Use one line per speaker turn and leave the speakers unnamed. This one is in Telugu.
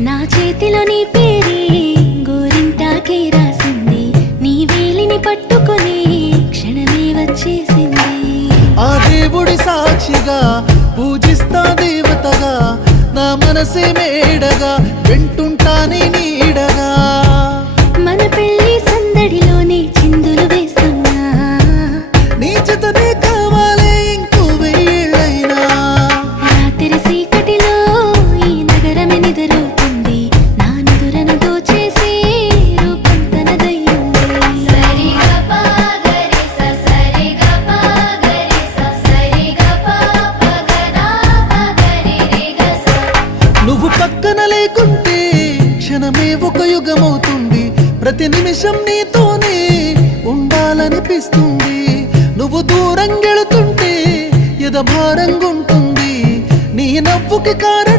నా చేతిలో నీ పేరే గోరింటాకి రాసింది. నీ వేలిని పట్టుకొని క్షణమే వచ్చేసింది.
ఆ దేవుడి సాక్షిగా పూజిస్తా దేవతగా నా మనసే మేడగా
వెంట
నువ్వు లేకుంటే క్షణమే ఒక యుగమవుతుంది. ప్రతి నిమిషం నీతోనే ఉండాలనిపిస్తుంది. నువ్వు దూరం గెళుతుంటే ఎద భారంగుంటుంది నీ నవ్వుకి కారణం